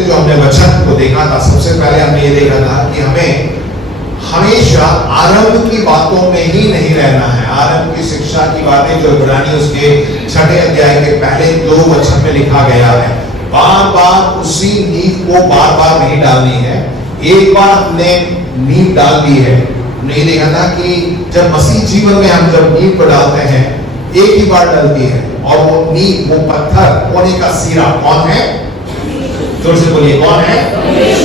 देखते जो हमने वचन को देखा था, सबसे पहले हमने ये देखा था कि हमें हमेशा आरंभ की बातों में ही नहीं रहना है। आरंभ की शिक्षा की बातें जो इब्रानी उसके 6 अध्याय के पहले 2 वचन में लिखा गया है, बार बार उसी नींव को बार बार नहीं डालनी है। एक बार हमने नींव डाल दी है। हमने देखा था कि जब मसीह जीवन में हम जब नींव को डालते हैं, एक ही बार डालती है, और वो नींव, वो पत्थर, कोने का सिरा कौन है? जोर से बोलिए, कौन है?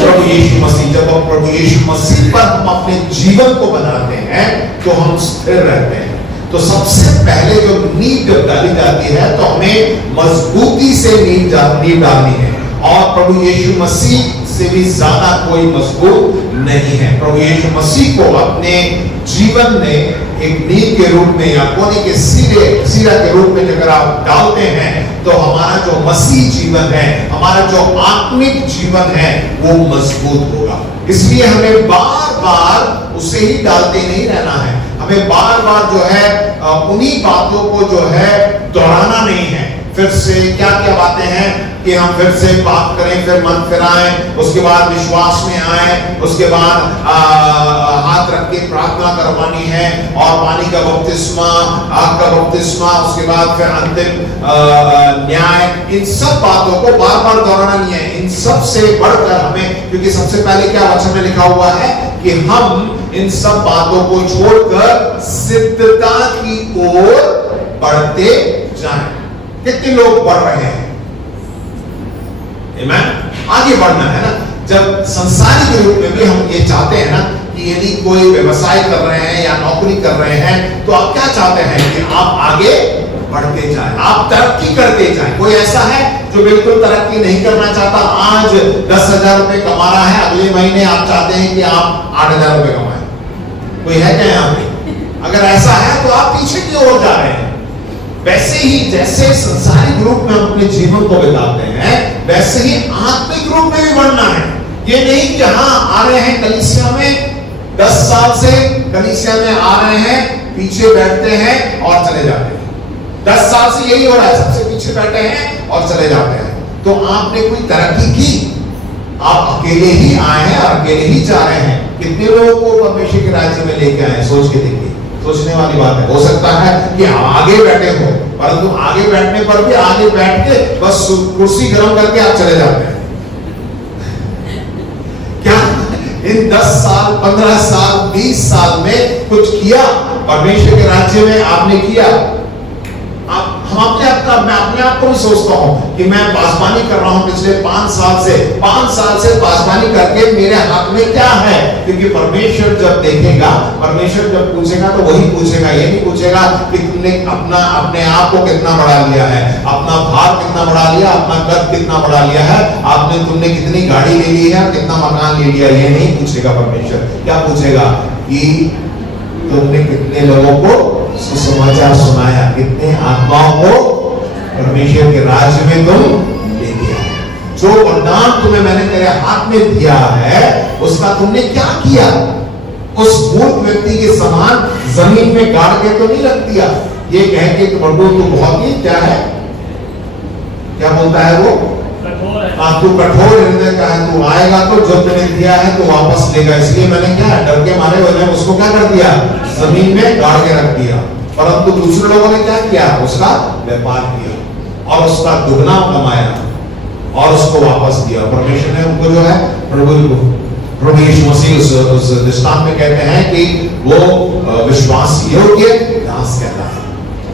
प्रभु यीशु मसीह। जब हम प्रभु यीशु मसीह पर हम अपने जीवन को बनाते हैं तो हम स्थिर रहते हैं। तो सबसे पहले जो नींव जब डाली जाती है तो हमें मजबूती से नींव डालनी है, और प्रभु यीशु मसीह से भी ज्यादा कोई मजबूत नहीं है। प्रभु यीशु मसीह को अपने जीवन में एक नींव के रूप में या कोने के सिरा के रूप में अगर आप डालते हैं तो हमारा जो मसीह जीवन है, हमारा जो आत्मिक जीवन है, वो मजबूत होगा। इसलिए हमें बार बार उसे ही डालते नहीं रहना है। हमें बार बार जो है उन्हीं बातों को जो है दोहराना नहीं है। फिर से क्या क्या बातें हैं कि हम फिर से बात करें, फिर मन फिराएं, उसके बाद विश्वास में आए, उसके बाद हाथ रख के प्रार्थना करवानी है, और पानी का बपतिस्मा, आग का बपतिस्मा, उसके बाद फिर अंतिम न्याय। इन सब बातों को बार बार दोहराना नहीं है। इन सब से बढ़कर हमें, क्योंकि सबसे पहले क्या वचन में लिखा हुआ है कि हम इन सब बातों को छोड़कर सिद्धता की ओर बढ़ते जाएं। कितने लोग बढ़ रहे हैं? आगे बढ़ना है ना। जब संसारी के रूप में भी हम ये चाहते हैं ना कि यदि कोई व्यवसाय कर रहे हैं या नौकरी कर रहे हैं, तो आप क्या चाहते हैं कि आप आगे बढ़ते जाएं, आप तरक्की करते जाएं। कोई ऐसा है जो बिल्कुल तरक्की नहीं करना चाहता? आज 10,000 रुपए कमा रहा है, अगले महीने आप चाहते हैं कि आप 8,000 रुपए कमाएं। कोई है क्या यहाँ पे? अगर ऐसा है तो आप पीछे की ओर जा रहे हैं। वैसे ही जैसे संसारिक रूप में हम अपने जीवन को बिताते हैं, वैसे ही आत्मिक रूप में भी बढ़ना है। ये नहीं कि हाँ आ रहे हैं कलीसिया में, 10 साल से कलीसिया में आ रहे हैं, पीछे बैठते हैं और चले जाते हैं। 10 साल से यही हो रहा है, सबसे पीछे बैठे हैं और चले जाते हैं। तो आपने कोई तरक्की की? आप अकेले ही आए हैं और अकेले ही जा रहे हैं। कितने लोगों को परमेश्वर के राज्य में लेके आए? सोच के देखिए। सोचने वाली बात है। हो सकता है कि आगे बैठे हो, परंतु आगे बैठने पर भी आगे बैठ के बस कुर्सी गर्म करके आप चले जाते हैं। क्या इन 10 साल, 15 साल, 20 साल में कुछ किया? परमेश्वर के राज्य में आपने किया? मैं अपने आप को भी सोचता हूं कि मैं पासवानी कर रहा हूं पिछले 5 साल से पासवानी करके मेरे हाथ में क्या है? क्योंकि परमेश्वर जब देखेगा, परमेश्वर जब पूछेगा तो वही पूछेगा। ये नहीं पूछेगा कि तुमने अपने आप को कितना बढ़ा लिया है, अपना भार कितना बढ़ा लिया, अपना कद कितना बढ़ा लिया है, तुमने कितनी गाड़ी ले ली है, कितना मकान ले लिया। ये नहीं पूछेगा परमेश्वर। क्या पूछेगा कि तुमने कितने लोगों को सुसमाचार सुनाया, कितने आत्माओं को परमेश्वर के राज्य में तुम ले गया। जो वरदान तुम्हें मैंने तेरे हाथ में दिया है, उसका तुमने क्या किया? उस मूर्ख व्यक्ति के समान जमीन में गाड़ के तो नहीं रख दिया, ये कह के कि प्रभु तू बहुत ही क्या है, क्या बोलता है वो? तू कठोर हृदय का है, तू आएगा तो जो मैंने दिया है तो वापस लेगा। इसलिए मैंने क्या डर के मारे मैंने उसको क्या कर दिया? जमीन में गाड़ के रख दिया। परंतु दूसरे लोगों ने क्या किया? उसका व्यापार किया और उसका दुगना कमाया और उसको वापस दिया। परमेश्वर ने उनको जो है प्रभु यीशु मसीह उस दृष्टांत में कहते हैं कि वो विश्वास योग्य दास कहता है।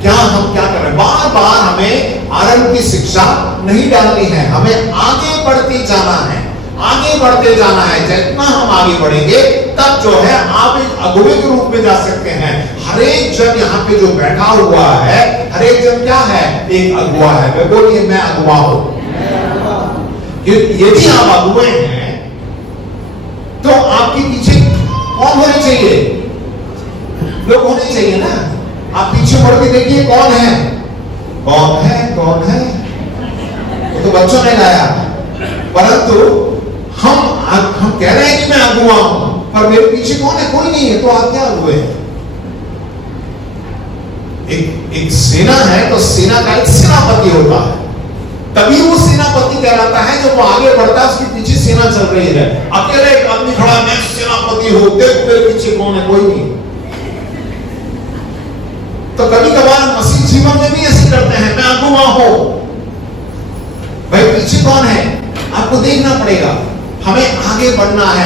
क्या हम क्या कर रहे हैं? बार बार हमें आरंभ की शिक्षा नहीं डालनी है, हमें आगे बढ़ते जाना है, आगे बढ़ते जाना है। जितना हम आगे बढ़ेंगे तब जो है आप एक अगुवे के रूप में जा सकते हैं। हर एक जन यहाँ पे जो बैठा हुआ है, हर एक जन क्या है? एक अगुवा है। मैं बोलिए मैं अगुवा हूं। यदि आप अगुवे हैं तो आपके पीछे कौन होने चाहिए? लोग होने चाहिए ना। आप पीछे मुड़ के देखिए कौन है, कौन है, कौन है? वो तो बच्चों ने गाया, परंतु हम कह रहे हैं कि मैं अगुवा हूं, पर मेरे पीछे कौन है? कोई नहीं है। तो आप क्या अगुवे हैं? एक सेना है तो सेना का एक सेनापति होता है, तभी वो सेनापति कहलाता है। जब वो आगे बढ़ता है उसके चल रही है, अकेले एक आदमी खड़ा, मैं सेनापति हूं, देख मेरे पीछे कौन है, कोई नहीं। तो कभी कभार मसीह जीवन में भी ऐसे करते हैं, मैं अगुवा हूं, भाई पीछे कौन है आपको देखना पड़ेगा, हमें आगे बढ़ना है।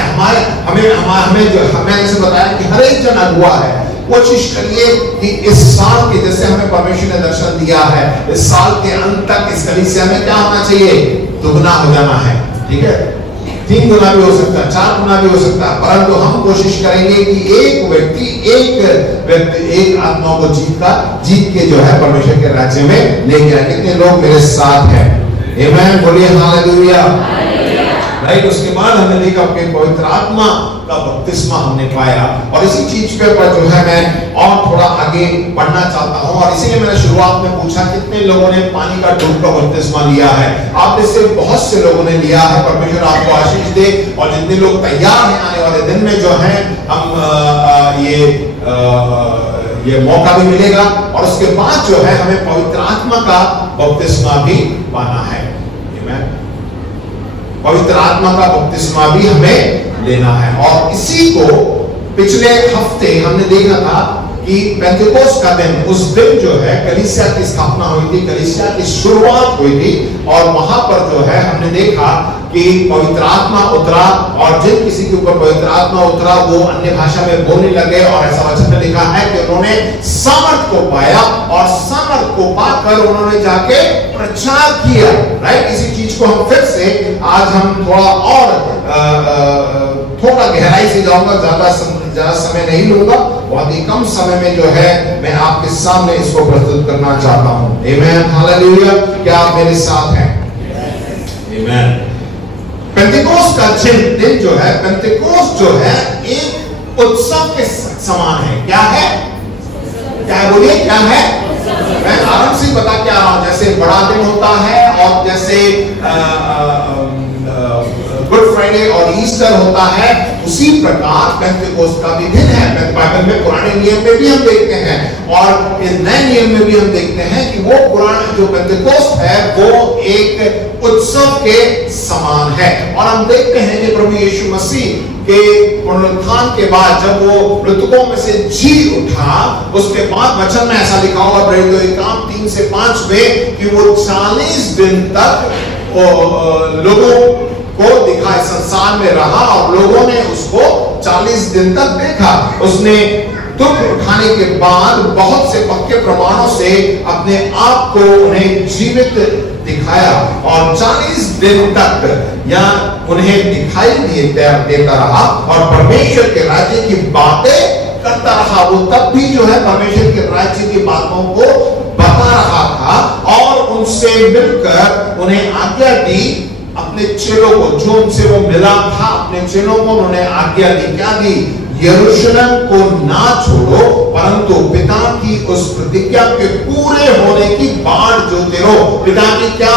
हमें जो हमें ऐसे बताया कि हर एक जन अगुवा है। कोशिश करिए कि इस साल के, जैसे हमें परमेश्वर ने दर्शन दिया है, इस साल के अंत तक इस कलीसिया में क्या होना चाहिए, दुगना हो जाना है। ठीक है, 3 गुना भी हो सकता है, 4 गुना भी हो सकता है, परंतु हम कोशिश करेंगे कि एक व्यक्ति एक आत्मा को जीत के जो है परमेश्वर के राज्य में लेके आए। कितने लोग मेरे साथ हैं? आमीन, बोलिए हालेलुया। राइट, उसके बाद हमने देखा कि पवित्र आत्मा का बपतिस्मा हमने पाया, और इसी चीज पे पर जो है मैं और थोड़ा आगे बढ़ना चाहता हूं, और इसीलिए मैंने शुरुआत में पूछा कितने लोगों ने पानी का डूब का बपतिस्मा लिया है। आप में से बहुत से लोगों ने लिया है, परमेश्वर आपको आशीष दे। और जितने लोग तैयार हैं आने वाले दिन में जो है हम ये मौका भी मिलेगा, और उसके बाद जो है हमें पवित्र आत्मा का बपतिस्मा भी पाना है। पवित्र आत्मा का बपतिस्मा भी हमें लेना है। और इसी को पिछले हफ्ते हमने देखा था कि पेंटेकोस्ट का दिन, उस दिन जो है कलीसिया की स्थापना हुई थी, कलीसिया की शुरुआत हुई थी, और वहां पर जो है हमने देखा कि पवित्र आत्मा उतरा, और जिन किसी के ऊपर पवित्र आत्मा उतरा वो अन्य भाषा में बोलने लगे, और ऐसा वचन में लिखा है कि उन्होंने सामर्थ को पाया, और सामर्थ को पाकर उन्होंने जाके प्रचार किया। राइट, इसी चीज को हम फिर से आज हम थोड़ा गहराई से जाऊंगा, ज्यादा समय नहीं लूंगा, बहुत ही कम समय में जो है मैं आपके सामने इसको प्रस्तुत करना चाहता हूं। आमीन, हालेलुया। क्या आप मेरे साथ हैं? आमीन। पेंटेकोस्ट का दिन जो है, पेंटेकोस्ट जो है एक उत्सव के समान है। क्या है? क्या है? बोलिए, क्या है? मैं आराम से बता के आ रहा हूं। जैसे बड़ा दिन होता है, और जैसे गुड फ्राइडे और ईस्टर होता है, उसी प्रकार पेंटेकोस्ट का भी दिन है। बाइबल में पुराने नियम में भी हम देखते हैं, और इस नए नियम में भी हम देखते हैं कि वो पुराना जो पेंटेकोस्ट है वो एक उत्सव के समान है। और हम देखते हैं कि प्रभु यीशु मसीह के पुनरुत्थान के बाद जब वो मृतकों में से जी उठा, उसके बाद वचन में ऐसा लिखा हुआ प्रेरितों के काम 3 से 5 में कि वो 40 दिन तक लोगों को दिखा, संसार में रहा, और लोगों ने उसको 40 दिन तक देखा। उसने दुख उठाने के बाद बहुत से पक्के प्रमाणों से अपने आप को उन्हें जीवित दिखाया, और 40 दिन तक या उन्हें दिखाई देता रहा, और परमेश्वर के राज्य की बातें करता रहा। वो तब भी जो है परमेश्वर के राज्य की बातों को बता रहा था, और उनसे मिलकर उन्हें आज्ञा दी, अपने चेलों को, जो उनसे वो मिला था, अपने चेलों को उन्होंने आज्ञा दी। क्या दी? यरूशलेम को ना छोड़ो, परंतु पिता की उस प्रतिज्ञा के पूरे होने की बाट जोते रहो। पिता की क्या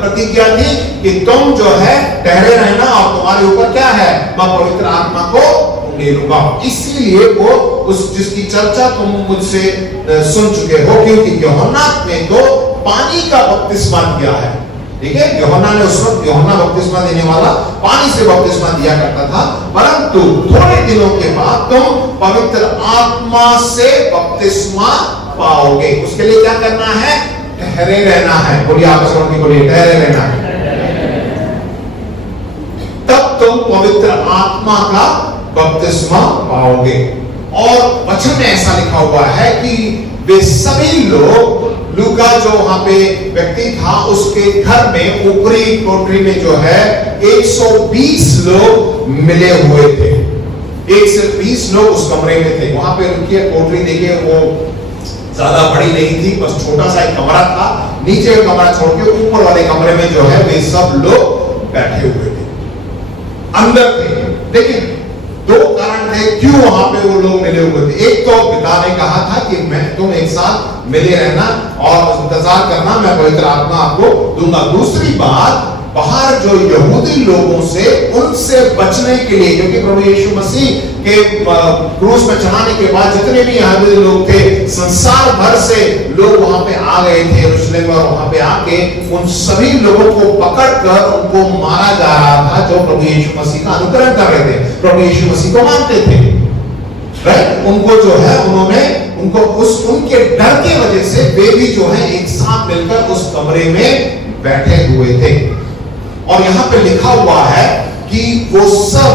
प्रतिज्ञा थी कि तुम जो है ठहरे रहना, और तुम्हारे ऊपर क्या है, मैं पवित्र आत्मा को ले लूंगा। इसीलिए वो उस जिसकी चर्चा तुम मुझसे सुन चुके हो, क्योंकि यूहन्ना ने तो पानी का बपतिस्मा किया है। ठीक है, यूहन्ना ने उस वक्त, यूहन्ना बपतिस्मा देने वाला पानी से बपतिस्मा दिया करता था, परंतु थोड़े दिनों के बाद तुम पवित्र आत्मा से बपतिस्मा पाओगे। उसके लिए क्या करना है? ठहरे रहना है। बोलिए, आपस में बोलिए, ठहरे रहना है। तब तुम पवित्र आत्मा का बपतिस्मा पाओगे। और वचन में ऐसा लिखा हुआ है कि वे सभी लोग, लूका जो वहां पे व्यक्ति था, उसके घर में ऊपरी कोठरी में जो है 120 लोग मिले हुए थे। 1 से 20 लोग उस कमरे में थे। वहां पे रुकिए, कोठरी देखिए, वो ज्यादा बड़ी नहीं थी, बस छोटा सा एक कमरा था। नीचे का कमरा छोड़ के ऊपर वाले कमरे में जो है वे सब लोग बैठे हुए थे, अंदर थे। देखिए, 2 कारण थे क्यों वहां पे वो लोग मिले हुए थे। एक तो पिता ने कहा था कि मैं तुम एक साथ मिले रहना और इंतजार करना, मैं पवित्र आत्मा आपको दूंगा। दूसरी बात, बाहर जो यहूदी लोगों से, उनसे बचने के लिए, क्योंकि प्रभु यीशु मसीह के क्रूस में चढ़ाने के बाद जितने भी यहूदी लोग थे, संसार भर से लोग वहां पे आ गए थे यरूशलेम में, और वहां पे आके उन सभी लोगों को पकड़कर उनको मारा जा रहा था, जो वो प्रभु यीशु मसीह का अनुकरण कर रहे थे, प्रभु यीशु मसीह को मानते थे, राइट। उनको जो है उनको उनके डर की वजह से वे भी जो है एक साथ मिलकर उस कमरे में बैठे हुए थे। और यहां पे लिखा हुआ है कि वो सब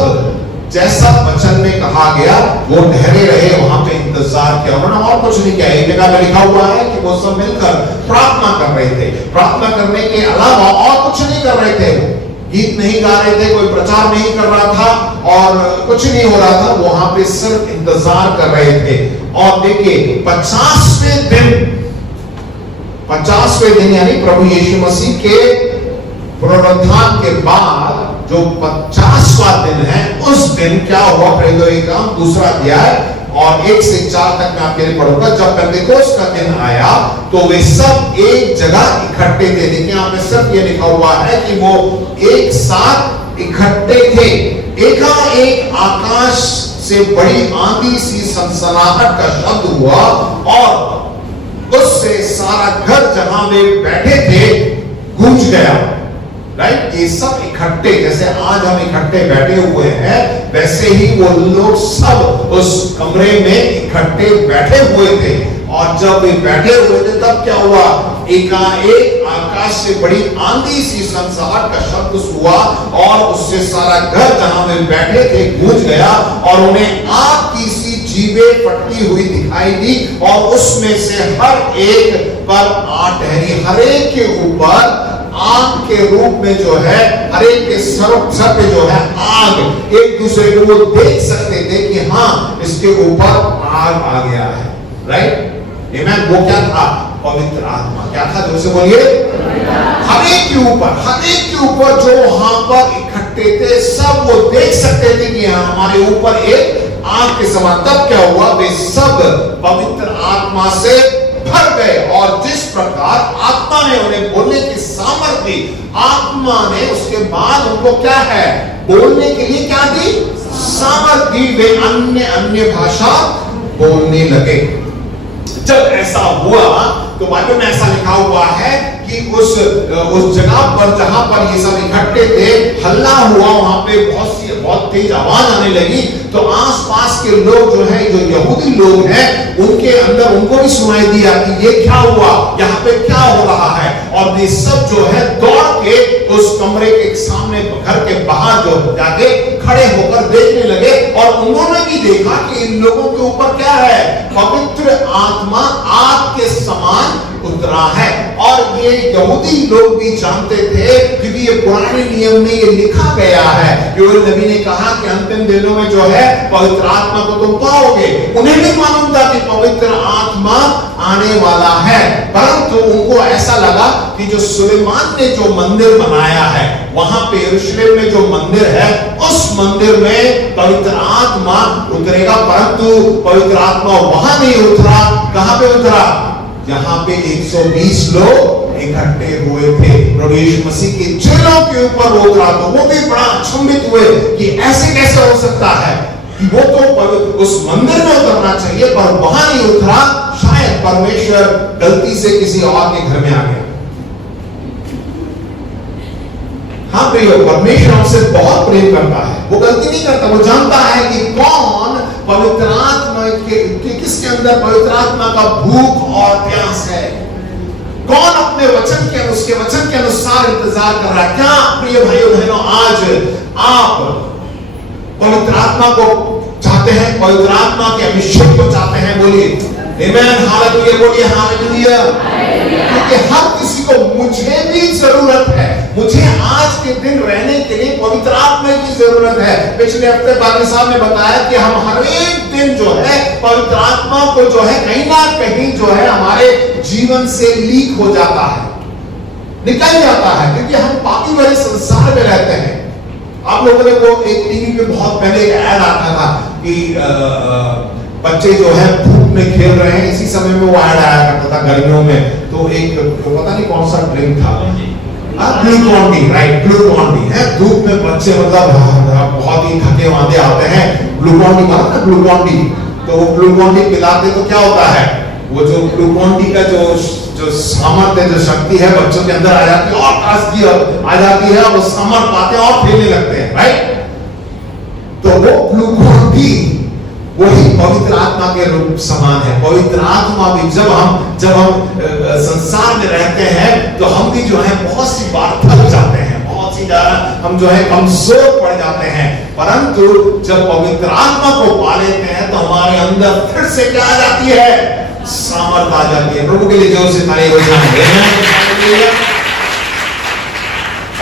जैसा वचन में कहा गया वो ठहरे रहे, वहां पे इंतजार किया, उन्होंने और कुछ नहीं किया। एक जगह में लिखा हुआ है कि वो सब मिलकर प्रार्थना कर रहे थे, प्रार्थना करने के अलावा और कुछ नहीं कर रहे थे, गीत नहीं गा रहे थे, कोई प्रचार नहीं कर रहा था और कुछ नहीं हो रहा था, वहां पे सिर्फ इंतजार कर रहे थे। और देखिए 50वें दिन यानी प्रभु यीशु मसीह के पुनरुत्थान के बाद जो 50वां दिन है, उस दिन क्या हुआ? प्रेरितों का काम 2 अध्याय और 1 से 4 तक मैं आपके लिए पढ़ूंगा। जब पेंटेकोस्त का दिन आया तो वे सब एक जगह इकट्ठे थे। देखिए यहाँ पे सिर्फ ये लिखा हुआ है कि वो एक साथ इकट्ठे थे। एकाएक आकाश से बड़ी आंधी सी सनसनाहट का शब्द हुआ और उससे सारा घर जहां वे बैठे थे गूंज गया, राइट। ये सब इकट्ठे, जैसे आज हम इकट्ठे बैठे हुए हैं, वैसे ही वो लोग सब उस कमरे में इकट्ठे बैठे हुए थे। और जब वे बैठे हुए थे तब क्या हुआ? एकाएक आकाश से बड़ी आंधी सी सनसनाहट का शब्द हुआ और उससे सारा घर जहां वे बैठे थे गूंज गया और उन्हें आग की सी जीभें फटती हुई दिखाई दी और उसमें से हर एक पर आ ठहरी। हर एक के ऊपर आग के रूप में जो है, हर एक के सर पे जो है आग, एक दूसरे को वो देख सकते थे कि हाँ इसके ऊपर आग आ गया है, राइट। वो क्या था? पवित्र आत्मा। क्या था? जो से बोलिए, हर एक के ऊपर जो वहां पर इकट्ठे थे सब वो देख सकते थे कि हमारे ऊपर एक आग के समान। तब क्या हुआ? वे सब पवित्र आत्मा से भर गए और जिस प्रकार आत्मा ने उन्हें बोलने की सामर्थ्य दी, आत्मा ने उसके बाद उनको क्या है? बोलने के लिए क्या दी? सामर्थ्य दी। वे अन्य भाषा बोलने लगे। जब ऐसा हुआ तो बाइबल में ऐसा लिखा हुआ है कि उस जगह पर जहां पर ये सब इकट्ठे थे, हल्ला हुआ, वहां पे बहुत तेज आवाज आने लगी। तो आसपास के लोग जो है, जो यहूदी लोग हैं, उनके अंदर उनको भी सुनाई दिया कि ये क्या हुआ, यहाँ पे क्या हो रहा है। और ये सब जो है दौड़ के उस कमरे के सामने, घर के बाहर जो जाके खड़े होकर देखने लगे और उन्होंने भी देखा कि इन लोगों के ऊपर क्या है? पवित्र आत्मा आग के समान उतरा है। और ये यहूदी लोग भी जानते थे क्योंकि ये पुराने नियम में ये लिखा गया है। योएल नबी ने कहा कि अंतिम दिनों में जो है पवित्र आत्मा को तुम पाओगे। उन्हें भी मालूम था कि पवित्र आत्मा आने वाला है, परंतु उनको ऐसा लगा कि जो सुलेमान ने जो मंदिर बनाया है, वहां पे यरूशलेम में जो मंदिर है, उस मंदिर में पवित्र आत्मा उतरेगा। परंतु पवित्र आत्मा वहां नहीं उतरा। कहां पे उतरा? जहां पे 120 लोग इकट्ठे हुए थे। प्रभु यीशु मसीह के चेलों के ऊपर वो उतरा। तो वो भी बड़ा अचंभित हुए कि ऐसे कैसे हो सकता है कि वो तो उस मंदिर में उतरना चाहिए पर वहां नहीं उतरा। शायद परमेश्वर गलती से किसी और के घर में आ गया। हाँ प्रियो, परमेश्वर हमसे बहुत प्रेम करता है, वो गलती नहीं करता। वो जानता है कि कौन पवित्र आत्मा किसके अंदर पवित्र आत्मा का भूख और प्यास है, कौन अपने वचन के, उसके वचन के अनुसार इंतजार कर रहा है। क्या प्रिय भाइयों बहनों, आज आप पवित्र आत्मा को चाहते हैं? पवित्र आत्मा के अभिषेक को चाहते हैं? बोलिए आमेन, हालेलुया, बोलिए हालेलुया। क्योंकि हर किसी को, मुझे भी जरूरत है, मुझे आज के दिन रहने के लिए पवित्र आत्मा की जरूरत है। पिछले हफ्ते पादी साहब ने बताया कि हम हर एक दिन जो है पवित्र आत्मा को जो है कहीं ना कहीं जो है हमारे जीवन से लीक हो जाता है, निकल जाता है, क्योंकि हम पापी भरे संसार में रहते हैं। आप लोगों ने वो एक टीवी पे बहुत पहले एक ऐड आता था कि बच्चे जो है धूप में खेल रहे हैं, इसी समय में वो ऐड आया करता था गर्मियों में। तो एक पता नहीं कौन सा ड्रिंक था, Glucon D, right, Glucon D है। धूप में बच्चे मतलब बहुत ही थके मांदे आते हैं, ग्लूकॉन डी माना ना, ग्लूकॉन डी। तो ग्लूकॉन डी पिलाते तो क्या होता है, वो जो ग्लूकॉन डी का जो जो सामर्थ्य, जो शक्ति है बच्चों के अंदर आ जाती है और ताजगी आ जाती है और वो सामर्थ पाते हैं और खेलने लगते हैं, राइट? तो वो ग्लूकोन भी वही पवित्र आत्मा के रूप समान है। पवित्र आत्मा भी जब हम संसार में रहते हैं तो हम भी जो है बहुत सी बार थक जाते हैं, बहुत सी ज्यादा हम जो है कमजोर पड़ जाते हैं, परंतु जब पवित्र आत्मा को पा लेते हैं तो हमारे अंदर फिर से क्या आ जाती है? सामर्थ आ जाती है। प्रभु के लिए जोर से ताली बजाएं।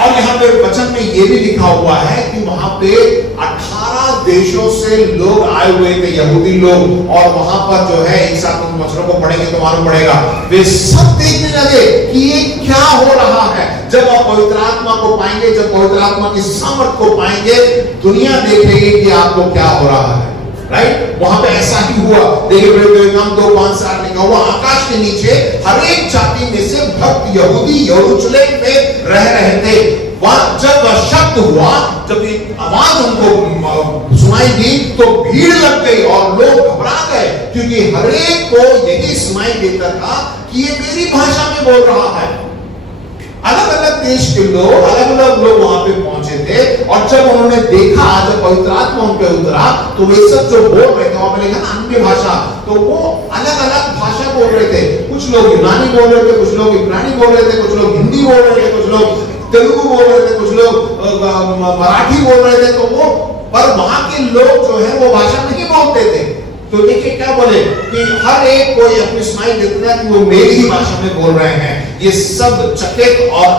और यहाँ पे वचन में ये भी लिखा हुआ है कि वहां पे 18 देशों से लोग आए हुए थे, यहूदी लोग, और वहां पर जो है एक साथ उन वचनों को पढ़ेंगे तो मालूम पड़ेगा, वे सब देखने लगे कि ये क्या हो रहा है। जब आप पवित्र आत्मा को पाएंगे, जब पवित्र आत्मा की सामर्थ को पाएंगे, दुनिया देखेगी कि आपको क्या हो रहा है, राइट? वहां पे ऐसा ही हुआ। देखिए काम 2:5-8 लिखा हुआ, आकाश के नीचे हर एक जाति में से भक्त यहूदी यरूशलेम में रह रहे थे। जब वह शब्द हुआ, जब आवाज उनको सुनाई दी तो भीड़ लग गई और लोग घबरा गए, क्योंकि हर एक को यही सुनाई देता था कि ये मेरी भाषा में बोल रहा है। अलग अलग देश के लोग, अलग अलग लोग वहां पे पहुंचे थे, और जब उन्होंने देखा, जब पवित्र आत्मा उन पे उतरा, तो वे सब जो बोल रहे थे, वहां पे लिखा ना अन्य भाषा, तो वो अलग अलग भाषा बोल रहे थे। कुछ लोग यूनानी बोल रहे थे, कुछ लोग इब्रानी बोल रहे थे, कुछ लोग हिंदी बोल रहे थे, कुछ लोग तेलुगु बोल रहे थे, कुछ लोग मराठी बोल रहे थे। तो वो, पर वहां के लोग जो है वो भाषा नहीं बोलते थे। तो देखिए क्या बोले कि हर एक कोई अपनी सुनाई देता है कि वो मेरी ही भाषा में बोल रहे हैं। ये सब चकित और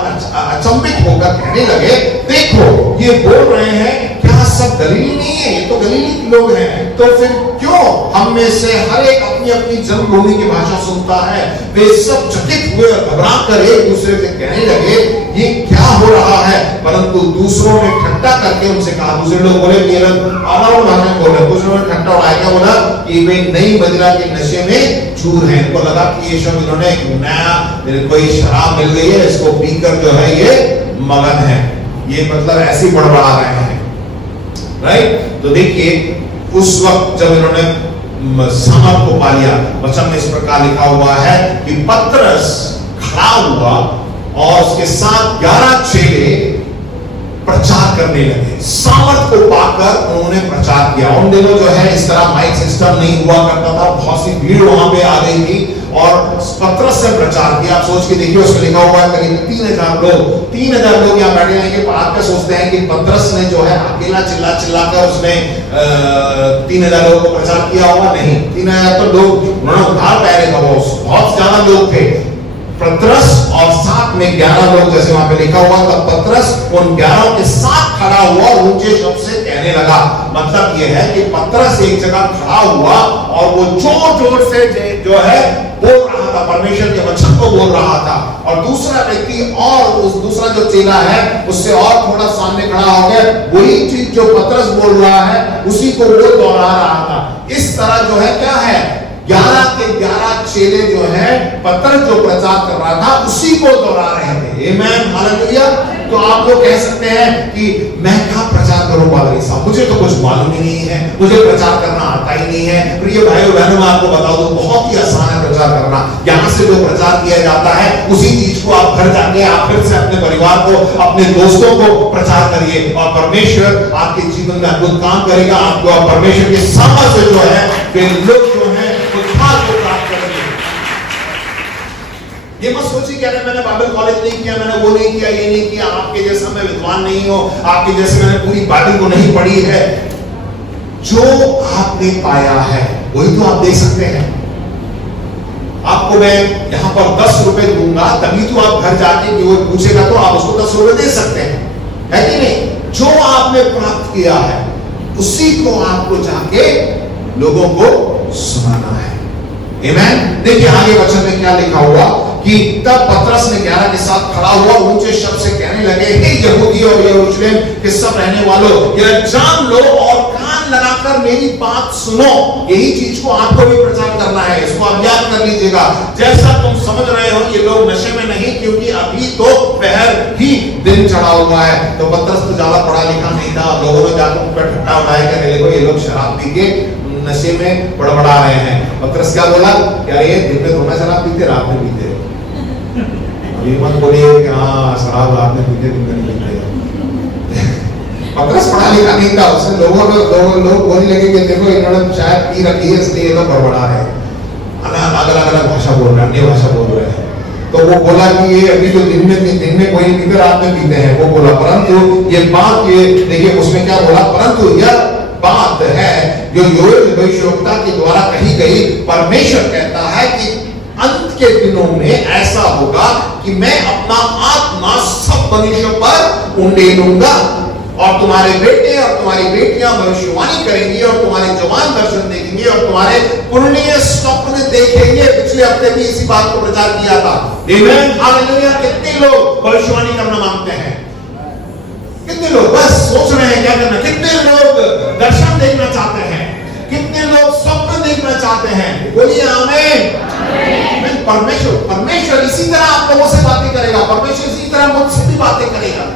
अचंभित होकर कहने लगे, देखो ये बोल रहे हैं, क्या सब गलीली नहीं है? ये तो गलीली लोग हैं, तो फिर क्यों हम में से हर एक अपनी अपनी जन्मभूमि की भाषा सुनता है? वे सब चकित हुए, घबरा कर एक दूसरे से कहने लगे, ये क्या हो रहा है? परंतु दूसरों ने ठट्ठा करके उनसे कहा, दूसरे लोग बोले कि ये लोग अलग भाषा बोल रहे, दूसरों ने ठट्ठा उड़ाया, क्या बोला कि वे नई मदिरा के नशे में चूर हैं। इनको लगा कि ये सब इन्होंने नया कोई शराब मिल गई है, इसको पीकर जो है ये मगन है, ये मतलब ऐसे ही बड़बड़ा रहे हैं, राइट? तो देखिए उस वक्त जब इन्होंने सामर्थ को पा लिया, वचन में इस प्रकार लिखा हुआ है कि पतरस खड़ा हुआ और उसके साथ 11 चेले प्रचार करने लगे। सामर्थ को पाकर उन्होंने प्रचार किया। उन दिनों जो है इस तरह माइक सिस्टम नहीं हुआ करता था, बहुत सी भीड़ वहां पे आ गई थी और पतरस से प्रचार किया। आप सोच के देखिए, उसमें लिखा हुआ है करीब 3,000 लोग यहाँ बैठे हैं। आप क्या सोचते हैं कि पतरस ने जो है अकेला चिल्ला कर उसने 3,000 लोगों को प्रचार किया होगा? नहीं, 3,000 तो लोग उन्होंने उधार पहले था, बहुत ज्यादा लोग थे। पतरस और साथ में 11 लोग, जैसे वहां पे लिखा हुआ था, पतरस उन 11 के साथ खड़ा हुआ और ऊंचे शब्द से कहने लगा। मतलब यह है कि पतरस एक जगह खड़ा हुआ और वो जोर से जो है बोल रहा था, परमेश्वर के वचन को बोल रहा था, और दूसरा व्यक्ति और उस दूसरा जो चेला है उससे और थोड़ा सामने खड़ा हो गया, वही चीज जो पतरस बोल रहा है उसी को वो दोहरा रहा था। इस तरह जो है क्या है, 11 के 11 चेले जो है पतरस जो प्रचार कर रहा था उसी को दोहरा रहे थे। आमीन, हालेलुया। तो आप लोग कह सकते हैं कि मैं क्या प्रचार करूं पादरी साहब, मुझे तो कुछ मालूम ही नहीं है, मुझे प्रचार करना आता ही नहीं है। प्रिय भाइयों बहनों, मैं आपको बता दूं बहुत ही आसान है प्रचार करना। यहाँ से जो प्रचार किया जाता है उसी चीज को आप घर जाके आप फिर से अपने परिवार को, अपने दोस्तों को प्रचार करिए और परमेश्वर आपके जीवन में अद्भुत काम करेगा। आपको परमेश्वर के सामर्थ्य जो है वे लोग जो है को प्राप्त करेंगे। ये मत सोचिए कि मैंने बाइबल कॉलेज नहीं किया, मैंने वो नहीं किया, ये नहीं किया, आपके जैसा मैं विद्वान नहीं हूं, आपके जैसे मैंने पूरी बाइबल को नहीं पढ़ी है। जो आपने पाया है वही तो आप दे सकते हैं। आपको मैं यहां पर 10 रुपए दूंगा, तभी तो आप घर जाके कि वो पूछेगा तो आप उसको 10 रुपए दे सकते हैं, है कि नहीं? जो आपने प्राप्त किया है उसी को आपको जाके लोगों को सुनाना है। आमीन। देखिए आगे वचन में क्या लिखा हुआ कि तब पतरस ने 11 के साथ खड़ा हुआ, ऊंचे शब्द से कहने लगे, हे यहूदी और यरूशलेम के सब रहने वालों, यह जान लो और कान लगाकर मेरी बात सुनो। यही चीज को आपको भी प्रचार करना है, इसको आप याद कर लीजिएगा। जैसा तुम समझ रहे हो ये लोग नशे में नहीं, क्योंकि अभी तो पहर ही दिन चढ़ा हुआ है। तो पतरस तो ज्यादा पढ़ा लिखा नहीं था, लोगों ने जाकर उन पर ठट्ठा उड़ाया कि देखो ये लोग शराब पी के नशे में बड़बड़ा रहे हैं। पतरस क्या बोला, क्या ये दिन में थोड़ा शराब पीते, रात में पीते? ये मत बोलिए कि हाँ शराब रात में पीते दिन नहीं पीते। पतरस पढ़ा लिखा नहीं था, उसने लोग बोलने लगे कि देखो इन्होंने शायद पी रखी है इसलिए ये तो बड़बड़ा है, अलग भाषा बोल रहे हैं, अन्य भाषा बोल रहे हैं। तो वो बोला कि ये अभी तो दिन में कोई नहीं पीते, रात में पीते हैं, वो बोला। परंतु ये बात, ये देखिए उसमें क्या बोला, परंतु यह बात है जो योएल भविष्यवक्ता के द्वारा कही गई। परमेश्वर कहता है कि अंत के दिनों में ऐसा होगा कि मैं अपना आत्मा सब मनुष्यों पर उंडेलूंगा, और तुम्हारे बेटे और तुम्हारी बेटियां भविष्यवाणी करेंगी, और तुम्हारे जवान दर्शन देखेंगे, और तुम्हारे पुण्य स्वप्न देखेंगे। पिछले हफ्ते भी इसी बात को प्रचार किया था। आमीन, हालेलुया। कितने लोग भविष्यवाणी करना मांगते हैं? कितने लोग बस सोच रहे हैं क्या करना? कितने लोग दर्शन देखना चाहते हैं? कितने लोग स्वप्न देखना चाहते हैं? बोलिए आमीन। परमेश्वर इसी तरह आप लोगों से बातें करेगा, परमेश्वर इसी तरह मुझसे भी बातें करेगा।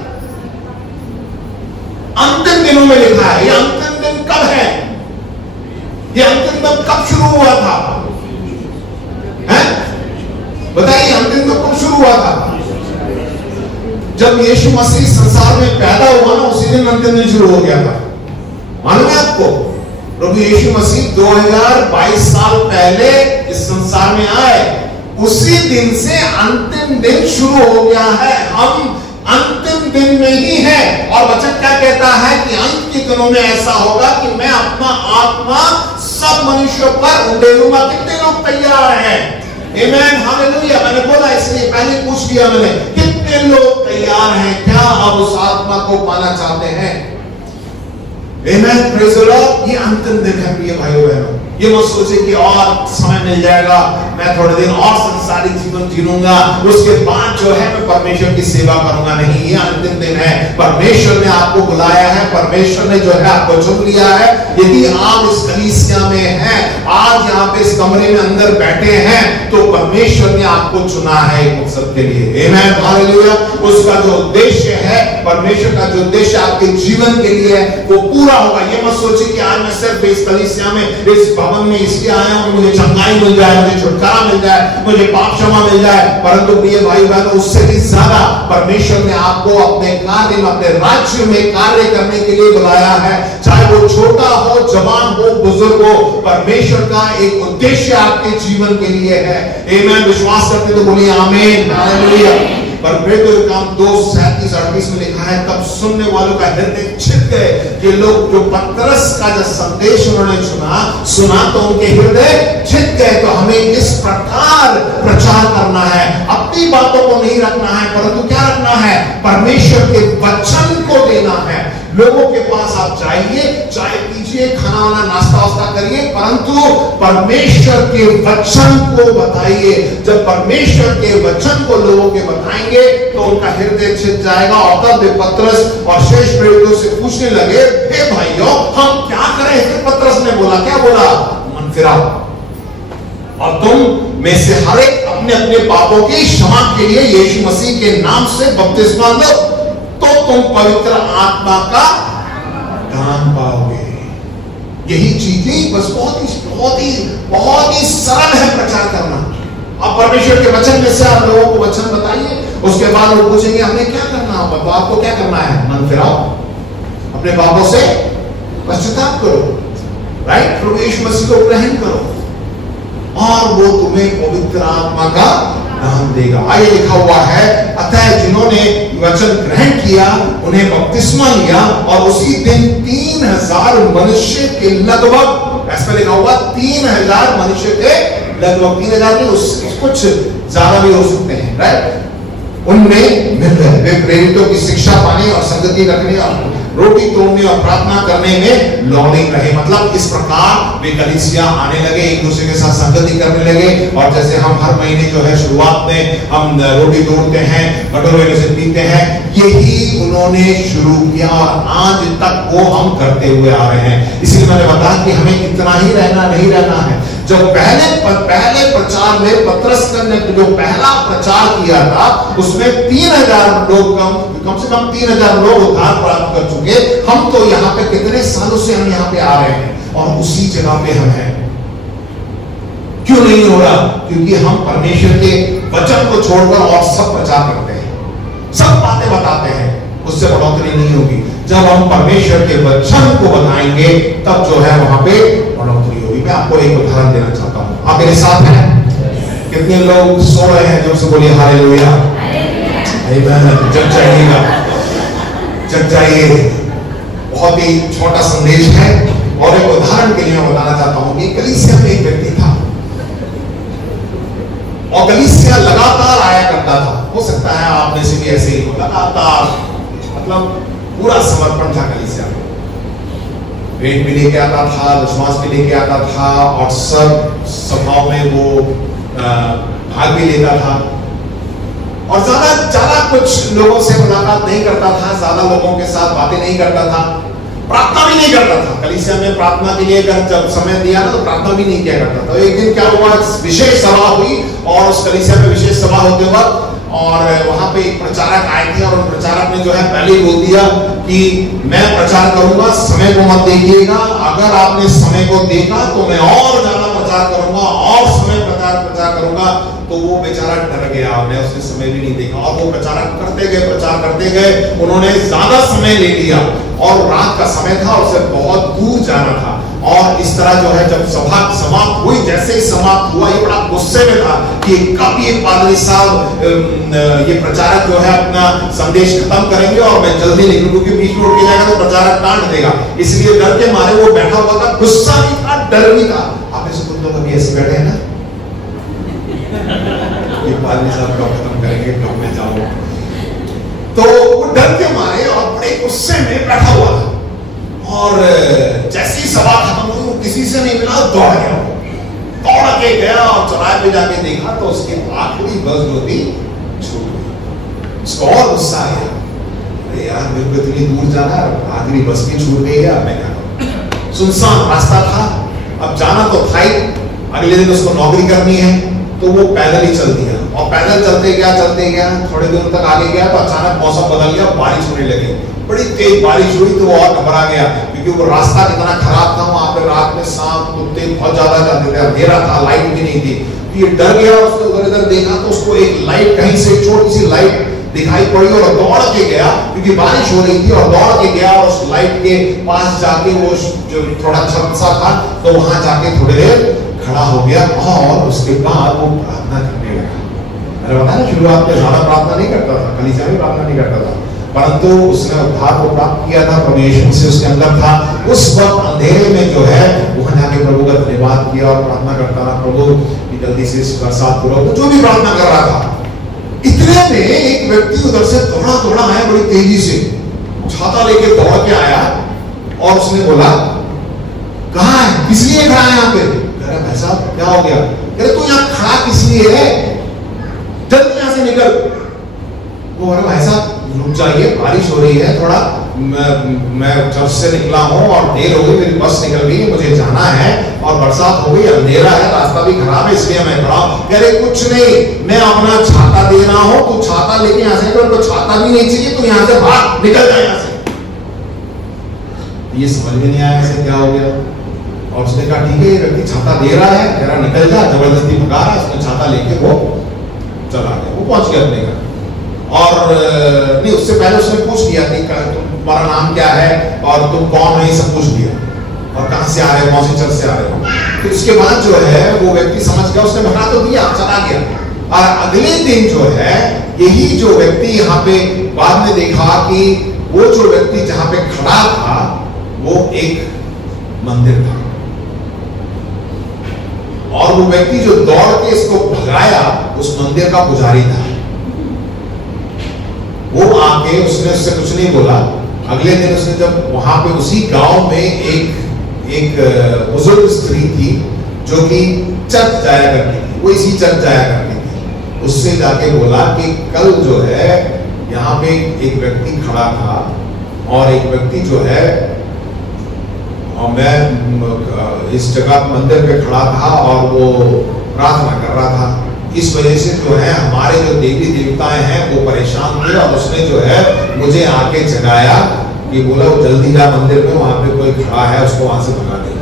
अंतिम दिनों में लिखा है। ये अंतिम दिन कब है? ये अंतिम दिन कब शुरू हुआ था? बताइए, अंतिम दिन कब शुरू हुआ था? जब यीशु मसीह संसार में पैदा हुआ ना, उसी दिन अंतिम दिन शुरू हो गया था। मालूम है आपको? प्रभु यीशु मसीह 2022 साल पहले इस संसार में आए, उसी दिन से अंतिम दिन शुरू हो गया है। हम अंतिम दिन में ही है, और वचन क्या कहता है कि अंत के दिनों में ऐसा होगा कि मैं अपना आत्मा सब मनुष्यों पर उंडेलूंगा। कितने लोग तैयार हैं? आमीन, हालेलुया। मैंने बोला इसलिए पहले पूछ लिया मैंने, कितने लोग तैयार हैं? क्या आप उस आत्मा को पाना चाहते हैं? आमीन, प्रेज़ द लॉर्ड। ये अंतिम दिन है प्रिय भाइयों बहनों। ये मत सोचे कि और समय मिल जाएगा, मैं थोड़े दिन और संसारिक जीवन जीऊंगा, उसके बाद जो है मैं परमेश्वर की सेवा करूंगा। नहीं, ये अंतिम दिन है। परमेश्वर ने आपको बुलाया है, परमेश्वर ने जो है आपको चुन लिया है। यदि आप इस कलीसिया में हैं, आज यहाँ पे इस कमरे में अंदर बैठे हैं, तो परमेश्वर ने आपको चुना है एक मकसद के लिए। आमीन, हालेलुया। उसका जो उद्देश्य है, परमेश्वर का जो उद्देश्य आपके जीवन के लिए है, वो पूरा होगा। ये मत सोचिए कि आज मैं सिर्फ इस कलीसिया में, इस भवन में इसलिए आया हूं, मुझे चंगाई मिल जाए, मुझे छुटकारा मिल जाए, मुझे पाप क्षमा मिल जाए। परंतु प्रिय भाई बहनों, उससे भी ज्यादा परमेश्वर ने आपको अपने कार्य में, अपने राज्य में कार्य करने के लिए बुलाया है। चाहे वो छोटा हो, जवान हो, बुजुर्ग हो, परमेश्वर का एक उद्देश्य आपके जीवन के लिए है। आमीन, विश्वास करते तो बोलिए आमीन, हालेलुया। पर प्रेरितों के काम 2:37-38 में लिखा है, तब सुनने वालों का हृदय छिद गए। ये लोग जो पतरस का जो संदेश उन्होंने सुना तो उनके हृदय छिद गए। तो हमें इस प्रकार प्रचार करना है, अपनी बातों को नहीं रखना है, परंतु क्या रखना है? परमेश्वर के वचन को देना है। लोगों के पास आप जाइए, चाय पीजिए, खाना वाना नाश्ता वास्ता करिए, परंतु परमेश्वर के वचन को बताइए। जब परमेश्वर के वचन को लोगों के बताएंगे तो उनका हृदय छिद जाएगा। और तब वे पतरस और शेष प्रेरितों से पूछने लगे, हे भाइयों, हम क्या करें? फिर पतरस ने बोला, क्या बोला? मन फिराओ और तुम में से हर एक अपने अपने पापों की क्षमा के लिए यीशु मसीह के नाम से बपतिस्मा लो, तो तुम पवित्र आत्मा का दान पाओगे। यही चीज थी, बस बहुत ही सरल है प्रचार करना। अब परमेश्वर के वचन में से आप लोगों को वचन बताइए, उसके बाद वो पूछेंगे हमें क्या करना होगा। तो आपको क्या करना है? मन फिराओ, अपने पापों से पश्चाताप करो, राइट, प्रभु यीशु मसीह को ग्रहण करो, और वो तुम्हें पवित्र आत्मा का दान देगा। आगे लिखा हुआ है, अतः जिन्होंने वचन ग्रहण किया उन्हें बपतिस्मा लिया, और उसी दिन 3000 मनुष्य के लगभग, ऐसा लिखा हुआ 3000 मनुष्य के लगभग, 3000 नहीं, उससे कुछ ज्यादा भी हो सकते हैं, राइट, उनमें मिल गए। वे प्रेरितों की शिक्षा पाने और संगति रखने और रोटी तोड़ने और प्रार्थना करने में लौलिक रहे। मतलब इस प्रकार वे कलीसिया आने लगे, एक दूसरे के साथ संगति करने लगे। और जैसे हम हर महीने जो है शुरुआत में हम रोटी तोड़ते हैं, कटोरे से पीते हैं, यही उन्होंने शुरू किया और आज तक वो हम करते हुए आ रहे हैं। इसलिए मैंने बताया कि हमें इतना ही रहना नहीं रहना है। जब पहले प्रचार में पतरस ने जो पहला प्रचार किया था, उसमें 3000 लोग, कम से कम 3000 लोग उद्धार प्राप्त कर चुके। हम तो यहाँ पे कितने सालों से हम यहाँ पे आ रहे हैं और उसी जगह पे हम हैं। क्यों नहीं हो रहा? क्योंकि हम परमेश्वर के वचन को छोड़कर और सब प्रचार करते हैं, सब बातें बताते हैं, उससे बढ़ोतरी नहीं होगी। जब हम परमेश्वर के वचन को बताएंगे तब जो है वहां पे बढ़ोतरी होगी। मैं आपको एक उदाहरण देना चाहता हूं, आप मेरे साथ हैं? कितने लोग सो रहे हैं? जब से बोलिए हालेलुया। जग जाइएगा, जग जाइए। बहुत ही छोटा संदेश है और एक उदाहरण के लिए मैं बताना चाहता हूं कि कलीसिया में एक व्यक्ति था और कलीसिया लगातार आया करता था। हो सकता है आप में से भी ऐसे ही हो, लगातार, मतलब पूरा समर्पण था कलीसिया में। पेट भी लेके आता था, विश्वास भी लेके आता था और सब सभाओं में वो भाग भी लेता था और ज्यादा कुछ लोगों से मुलाकात नहीं करता था, ज्यादा लोगों के साथ बातें नहीं करता था, प्रार्थना भी नहीं करता था। कलीसिया में प्रार्थना के लिए जब समय दिया ना तो प्रार्थना भी नहीं किया करता था। एक दिन क्या हुआ, विशेष सभा हुई और उस कलीसिया में विशेष सभा होते वक्त और वहां पे एक प्रचारक आए थे और प्रचारक ने जो है पहले ही बोल दिया कि मैं प्रचार करूंगा, समय को मत देखिएगा, अगर आपने समय को देखा तो मैं और ज्यादा प्रचार करूंगा और समय प्रचार करूंगा। तो वो बेचारा डर गया, मैं उसने समय भी नहीं देखा और वो प्रचार करते गए, उन्होंने ज्यादा समय ले लिया और रात का समय था, उसे बहुत दूर जाना था और इस तरह जो है जब सभा समाप्त हुई, जैसे ही समाप्त हुआ ये बड़ा गुस्से में था कि कब ये पादरी साहब ये प्रचारक जो है अपना संदेश खत्म करेंगे और मैं जल्दी निकलूं, क्योंकि बीच में उठ के जाएगा तो प्रचारक काट देगा। इसलिए डर के मारे वो बैठा हुआ था, गुस्सा भी था, डर भी था। आप ऐसे कुछ लोग अभी ऐसे बैठे हैं ना, ये पादरी साहब कब खत्म करेंगे, कब मैं जाऊं, तो वो डर के मारे और बड़े गुस्से में बैठा हुआ था और जैसी सभा खत्म हुई वो किसी से नहीं मिला, दौड़ के गया और चौराहे पे जाके देखा तो उसकी आखिरी बस जो थी छूट गई। उसको और गुस्सा आया, अरे यार मेरे को इतनी दूर जाना, आखिरी बस भी छूट गई है, अब मैं क्या करूं? सुनसान रास्ता था, अब जाना तो था ही, अगले दिन उसको नौकरी करनी है, तो वो पैदल ही चल दिया और पैदल चलते गया, थोड़े दूर तक आगे गया तो अचानक मौसम बदल गया, बारिश होने लगी, बड़ी तेज बारिश हुई तो वो और घबरा गया क्योंकि वो रास्ता कितना खराब था, वहां पे रात में सांप कुत्ते बहुत ज्यादा चलते थे, अंधेरा था, लाइट भी नहीं थी। तो ये डर गया, उसने उधर इधर देखा तो उसको एक लाइट, कहीं से छोटी सी लाइट दिखाई पड़ी और दौड़ के गया क्योंकि बारिश हो रही थी और दौड़ के गया और उस लाइट के पास जाके वो जो थोड़ा छत सा था तो वहां जाके थोड़ी देर खड़ा हो गया और उसके बाद वो प्रार्थना करने लगा। मैंने बताया ना शुरुआत में ज्यादा प्रार्थना नहीं करता था, कलीसिया में प्रार्थना नहीं करता था, परंतु उसने उद्धार को प्राप्त किया था, परमेश्वर से उसके अंदर था। उस वक्त अंधेरे में जो है वहां जाके प्रभु का धन्यवाद किया और प्रार्थना करता रहा, प्रभु कि जल्दी से इस बरसात को रोको, जो भी प्रार्थना कर रहा था। इतने में एक व्यक्ति उधर से दौड़ा आया बड़ी तेजी से, छाता लेके दौड़ के आया और उसने बोला कहाँ है, किस लिए खड़ा है यहाँ पे? भाई साहब क्या हो गया? अरे तू यहाँ खड़ा किस लिए है, जल्दी यहाँ से निकल। वो अरे भाई साहब रुक जाइए, बारिश हो रही है, थोड़ा मैं चर्च से निकला हूँ और देर हो गई, मेरी बस निकल गई, मुझे जाना है और बरसात हो गई, अंधेरा है, रास्ता भी खराब है, इसलिए मैं खड़ा हूँ। कह रहे कुछ नहीं, मैं अपना छाता दे रहा हूँ, तू छाता लेके यहाँ से, तो छाता भी नहीं चाहिए, तो यहाँ से भाग निकल जाए यहाँ से। ये समझ में नहीं आया ऐसे क्या हो गया और उसने कहा ठीक है, ये व्यक्ति छाता दे रहा है, कह रहा निकल जा, जबरदस्ती भगा रहा है, उसने छाता लेके वो चला गया, वो पहुंच गया अपने घर। और नहीं, उससे पहले उसने पूछ लिया कि तुम्हारा नाम क्या है और तुम कौन है, ये सब पूछ लिया और कहां से आ रहे हो, कौन सी चर्च से आ रहे हो। तो उसके बाद जो है वो व्यक्ति समझ गया, उसने भगा तो दिया, चला गया। और अगले दिन जो है यही जो व्यक्ति यहाँ पे बाद में देखा कि वो जो व्यक्ति जहां पे खड़ा था वो एक मंदिर था और वो व्यक्ति जो दौड़ के इसको भगाया उस मंदिर का पुजारी था। वो आके उससे कुछ नहीं बोला। अगले दिन उसने जब वहां पे उसी गांव में एक बुजुर्ग स्त्री थी जो कि चर्च जाया करती थी, वो इसी चर्च जाया करती थी, उससे जाके बोला कि कल जो है यहाँ पे एक व्यक्ति खड़ा था और एक व्यक्ति जो है, और मैं इस जगह मंदिर पे खड़ा था और वो प्रार्थना कर रहा था, इस वजह से जो है हमारे जो देवी देवताएं हैं वो परेशान थे और उसने जो है मुझे आके जगाया कि बोला वो जल्दी जा मंदिर में, वहां पे कोई खड़ा है, उसको वहां से भगा दे।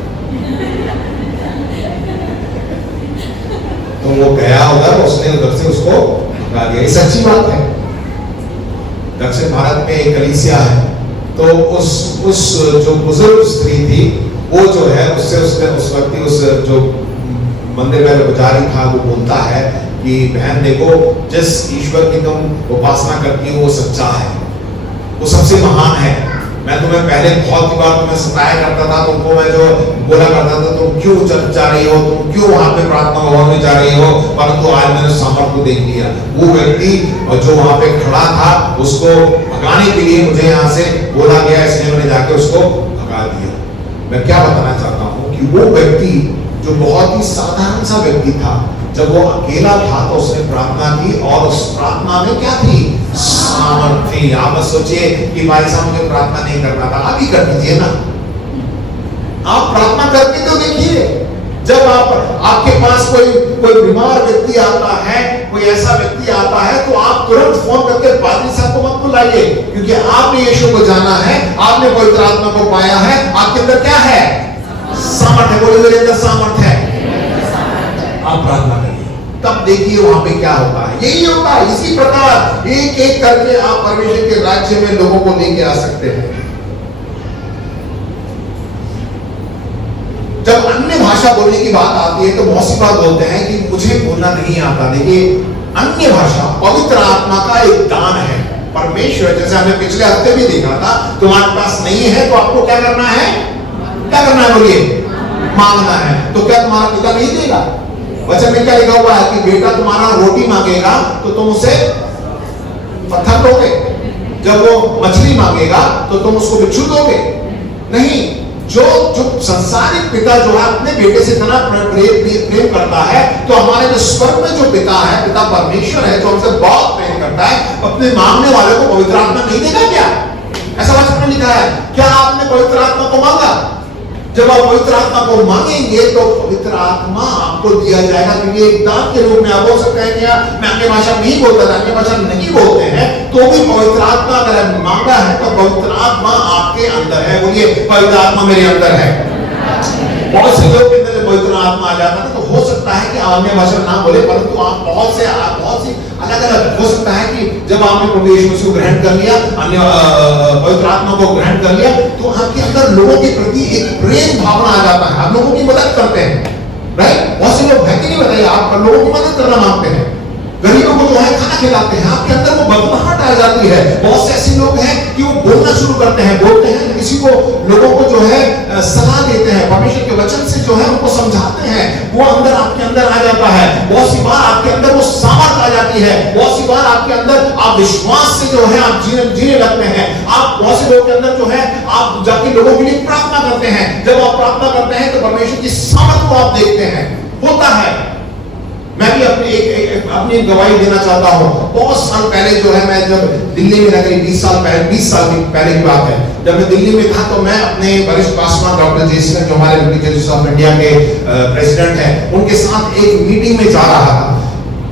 वो गया उधर, उसने उधर से उसको भगा दिया। ये सच्ची बात है। दक्षिण भारत में एक कलीसिया है, तो उस जो बुजुर्ग स्त्री थी वो जो है उससे उसने उस व्यक्ति उस जो मंदिर में पुजारी था वो बोलता है कि बहन देखो, जिस ईश्वर की तुम उपासना करती हो वो सच्चा है, वो सबसे महान है। मैं तुम्हें पहले बहुत ही बार तुम्हें सताया करता था, तुमको मैं जो बोला करता था तुम क्यों जा रही हो, तुम क्यों वहां पे प्रार्थना भवन में जा रही हो, परंतु आज मैंने सामर्थ्य को देख लिया। वो व्यक्ति जो वहां पे खड़ा था उसको भगाने के लिए मुझे यहाँ से बोला गया, इसलिए मैंने जाके उसको भगा दिया। मैं क्या बताना चाहता हूँ कि वो व्यक्ति जो बहुत ही साधारण सा व्यक्ति था, जब वो अकेला था तो उसने प्रार्थना की, और उस प्रार्थना में क्या थी? सामर्थ्य थी। आप बस सोचिए कि भाई साहब मुझे प्रार्थना नहीं करना था, आप ही कर दीजिए ना। आप प्रार्थना करके तो देखिए। जब आपके पास कोई बीमार व्यक्ति आता है, कोई ऐसा व्यक्ति आता है, तो आप तुरंत फोन करके पादरी साहब को मत बुलाइए, क्योंकि आपने यीशु को जाना है, आपने पवित्र आत्मा को पाया है, आपके अंदर क्या है? सामर्थ्य। बोलिए मेरे अंदर सामर्थ्य है। आप प्रार्थना करिए, तब देखिए वहां पे क्या होता है। यही होता है। इसी प्रकार एक एक करके आप परमेश्वर के राज्य में लोगों को लेके आ सकते हैं। जब अन्य भाषा बोलने की बात आती है तो बहुत सी बात बोलते हैं कि मुझे बोलना नहीं आता। देखिए, अन्य भाषा पवित्र आत्मा का एक दान है। परमेश्वर, जैसे हमने पिछले हफ्ते भी देखा था, तुम्हारे पास नहीं है तो आपको क्या करना है? क्या करना है? बोलिए, मांगना है। तो क्या तुम्हारा पिता नहीं देगा? वचन में क्या लिखा हुआ है कि बेटा तुम्हारा रोटी मांगेगा तो तुम उसे पत्थर दोगे, जब वो मछली मांगेगा तो तुम उसको बिच्छू दोगे? नहीं। जो संसारिक पिता जो है अपने बेटे से इतना प्रेम करता है, तो हमारे जो स्वर्ग में जो पिता है, पिता परमेश्वर है, जो हमसे बहुत प्रेम करता है, अपने मांगने वाले को पवित्र आत्मा नहीं देगा क्या? ऐसा वचन में लिखा है। क्या आपने पवित्र आत्मा को मांगा? जब आप पवित्र आत्मा को मांगेंगे तो पवित्र आत्मा आपको दिया जाएगा, क्योंकि एक दान के रूप में। आप बोल सकते हैं कि मैं अन्य भाषा नहीं बोलता था, अन्य भाषा नहीं बोलते हैं, तो भी पवित्र आत्मा अगर मांगा है तो पवित्र आत्मा आपके अंदर है। बोलिए, पवित्र आत्मा मेरे अंदर है। बहुत से लोग के अंदर पवित्र आत्मा आ जाता है, तो हो सकता है कि अन्य भाषा ना बोले, परंतु आप बहुत सी अलग अलग हो सकता है कि जब आपने प्रभु यीशु मसीह को ग्रहण कर लिया, अन्य पवित्र आत्मा को ग्रहण कर लिया, तो आपके अंदर लोगों के प्रति एक प्रेम भावना आ जाता है। आप लोगों की मदद करते हैं, राइट? बहुत से लोग है कि नहीं बताइए, आप लोगों की मदद करना मांगते हैं, गरीबों को जो है खाना खिलाते हैं, आपके अंदर वो बदलाहट आ जाती है। बहुत से ऐसे लोग हैं कि वो बोलना शुरू करते हैं, बोलते हैं, किसी को लोगों को जो है सलाह देते हैं, परमेश्वर के वचन से जो है उनको समझाते हैं, वो अंदर आपके अंदर आ जाता है। बहुत सी बार आपके अंदर वो सामर्थ आ जाती है। बहुत सी बार आपके अंदर आप विश्वास से जो है आप जीने लगते हैं। आप बहुत से लोगों के अंदर जो है आप जाके लोगों के लिए प्रार्थना करते हैं। जब आप प्रार्थना करते हैं तो परमेश्वर की सामर्थ को आप देखते हैं। होता है। मैं भी अपनी गवाही देना चाहता हूँ। बहुत साल पहले जो है, मैं जब दिल्ली में रह गई, 20 साल पहले की बात है, जब मैं दिल्ली में था, तो मैं अपने वरिष्ठ पासवान डॉक्टर जयसिंह, जो हमारे रिलीजियस ऑफ इंडिया के प्रेसिडेंट हैं, उनके साथ एक मीटिंग में जा रहा था।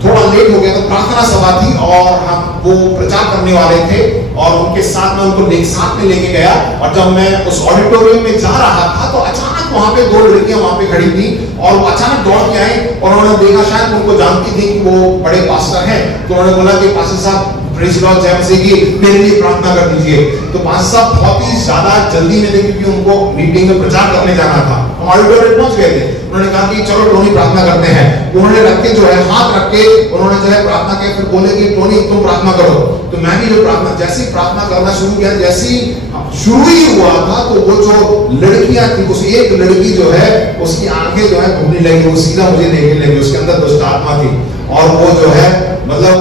थोड़ा लेट हो गया, तो प्रार्थना सभा थी और हम वो प्रचार करने वाले थे, और उनके साथ में उनको साथ में लेके गया। और जब मैं उस ऑडिटोरियम में जा रहा था तो अचानक वहां पे 2 लड़कियां वहां पे खड़ी थी, और वो अचानक दौड़ के आई, और उन्होंने देखा, शायद उनको जानती थी कि वो बड़े पास्टर हैं, तो उन्होंने बोला कि पास्टर साहब, प्रेज़ लॉर्ड, जय मसीह की, मेरे लिए प्रार्थना कर दीजिए। तो पास्टर साहब बहुत ही ज्यादा जल्दी में थे, क्योंकि उनको मीटिंग में प्रचार करने जाना था। हम ऑडिटोरियम पहुंच गए थे। उन्होंने कहा कि चलो टोनी प्रार्थना करते हैं। उन्होंने रख के जो है हाथ रख के उन्होंने जो है प्रार्थना की, फिर बोले कि टोनी तुम प्रार्थना करो। तो मैं भी जो जैसी प्रार्थना करना शुरू किया, जैसी शुरू ही हुआ था, तो वो जो लड़कियां थी, उस एक लड़की जो है उसकी आंखें जो है घूमने लगी, वो सीधा मुझे देखने लगी, उसके अंदर दुष्ट आत्मा थी, और वो जो है मतलब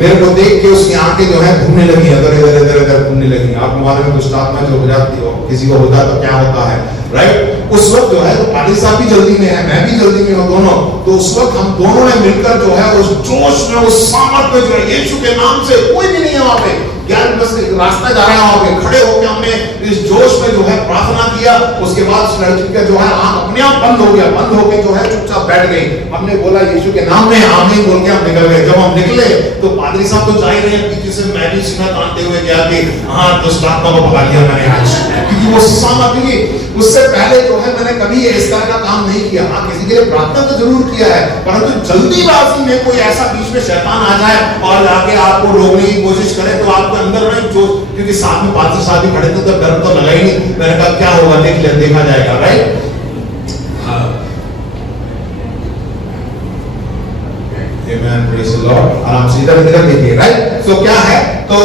मेरे को देख के उसकी आंखें जो है घूमने लगी, इधर घूमने लगी। आप हमारे में दुष्ट आत्मा जो हो जाती है, किसी को होता है तो क्या होता है, राइट? उस वक्त जो है तो पाटिल साहब भी जल्दी में है, मैं भी जल्दी में हूँ, दोनों। तो उस वक्त हम दोनों ने मिलकर जो है उस जोश में, उस सामर्थ में जो है, यीशु के नाम से, कोई भी नहीं है वहां पे, बस रास्ता जा रहा है, वहां पे खड़े होकर हमने इस जोश में जो है प्रार्थना किया। उसके बाद उस लड़की का जो है आंख अपने आप बंद हो गया, बंद होकर जो है चुपचाप बैठ गई। हमने बोला यीशु के नाम में आमीन बोल के हम निकल गए। जब हम निकले तो पादरी साहब तो जा ही रहे हैं, पीछे से मैं भी सीना तानते हुए गया कि हाँ, दुष्ट आत्मा को भगा लिया मैंने आज। क्योंकि वो सामग्री उससे पहले जो है मैंने कभी इस तरह का काम नहीं किया। हाँ, किसी के लिए प्रार्थना तो जरूर किया है, परंतु जल्दीबाजी में कोई ऐसा बीच में शैतान आ जाए और आके आपको रोकने की कोशिश करे तो आपके अंदर में जो, क्योंकि साथ में 5 साल भी खड़े थे तो डर तो लगा ही नहीं, मैंने कहा क्या होगा देखा जाएगा, राइट। आराम से इधर देखिए, राइट। तो क्या है, तो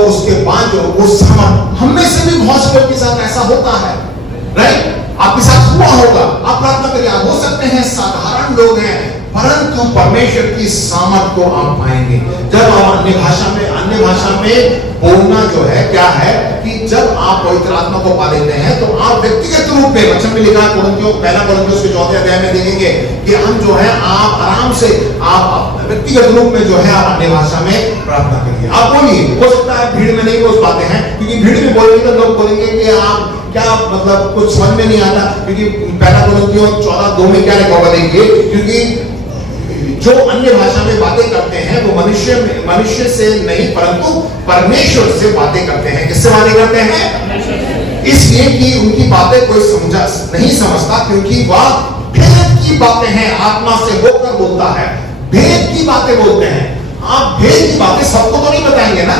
उसके बाद जो वो समय हम में से भी बहुत से लोग के साथ ऐसा होता है, राइट। आपके साथ हुआ होगा, आप प्रार्थना करिए, आप हो सकते हैं साधारण लोग हैं, परंतु परमेश्वर की सामर्थ को आप पाएंगे जब आप अन्य भाषा में बोलना जो है क्या है कि जब आप पवित्र आत्मा को पा लेते हैं तो आप व्यक्तिगत रूप में, वचन में लिखा है पहला कोरिन्थियों के 4 अध्याय में देखेंगे कि हम जो है आप आराम से आप व्यक्तिगत रूप में जो है आप अन्य भाषा में प्रार्थना करिए, आप बोलिए। हो सकता है भीड़ में नहीं बोल पाते हैं, क्योंकि भीड़ में बोलेंगे तो लोग बोलेंगे कि आप क्या मतलब कुछ समझ में नहीं आता, क्योंकि पहला कोरिन्थियों 14:2 में क्या लिखा होगा देखिए, क्योंकि जो अन्य भाषा में बातें करते हैं वो मनुष्य से नहीं परंतु परमेश्वर से बातें करते हैं। किससे बातें करते हैं? इसलिए कि उनकी बातें कोई नहीं समझता, क्योंकि वह भेद की बातें हैं, आत्मा से होकर बोलता है, भेद की बातें बोलते हैं। आप भेद की बातें सबको तो नहीं बताएंगे ना,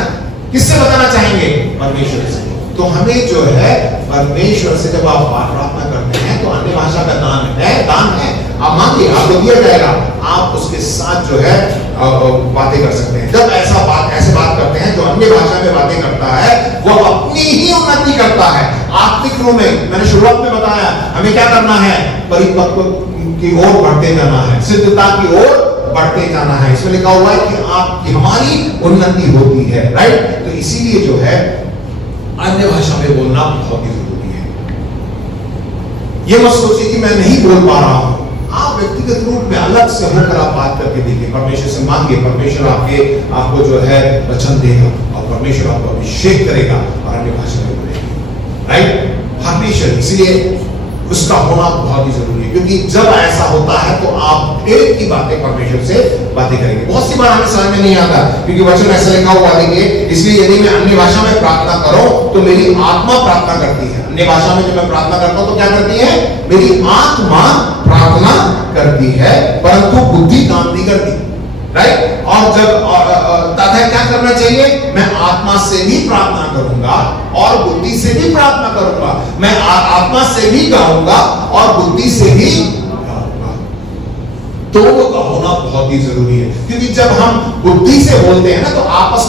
किससे बताना चाहेंगे? परमेश्वर से। तो हमें जो है परमेश्वर से जब आप प्रार्थना करते हैं तो अन्य भाषा का दान है, आप मांगिए, आपको दिया जाएगा, आप उसके साथ जो है बातें कर सकते हैं। जब ऐसे बात करते हैं, जो अन्य भाषा में बातें करता है वो अपनी ही उन्नति करता है आत्मिक रूप में। मैंने शुरुआत में बताया हमें क्या करना है, परिपक्व की ओर बढ़ते जाना है, सिद्धता की ओर बढ़ते जाना है। इसमें लिखा हुआ है कि आपकी हमारी उन्नति होती है, राइट। तो इसीलिए जो है अन्य भाषा में बोलना बहुत ही जरूरी है। ये मत सोचिए कि मैं नहीं बोल पा रहा हूं, आप व्यक्तिगत रूप में अलग से होकर आप बात करके देखिए, परमेश्वर से मांगिए, परमेश्वर आपको जो है वचन देगा और परमेश्वर आपको अभिषेक करेगा और अन्य भाषा में बोलेगा, राइट। हमेशा इसलिए उसका होना बहुत ही जरूरी है, क्योंकि जब ऐसा होता है तो आप एक ही बातें परमेश्वर से बातें करेंगे। बहुत सी बार हमें समझ में नहीं आता, क्योंकि वचन ऐसा लिखा हुआ देखिए, इसलिए यदि मैं अन्य भाषा में प्रार्थना करूं तो मेरी आत्मा प्रार्थना करती है। अन्य भाषा में जब मैं प्रार्थना करता हूं तो क्या करती है? मेरी आत्मा प्रार्थना करती है, परंतु बुद्धि काम नहीं करती, राइट। और जब तथा क्या करना चाहिए? मैं आत्मा से भी प्रार्थना करूंगा और बुद्धि से भी प्रार्थना करूंगा, मैं आत्मा से भी गाऊंगा और बुद्धि से भी गाऊंगा। दोनों का होना बहुत ही जरूरी है, क्योंकि जब हम बुद्धि से बोलते हैं ना तो आपस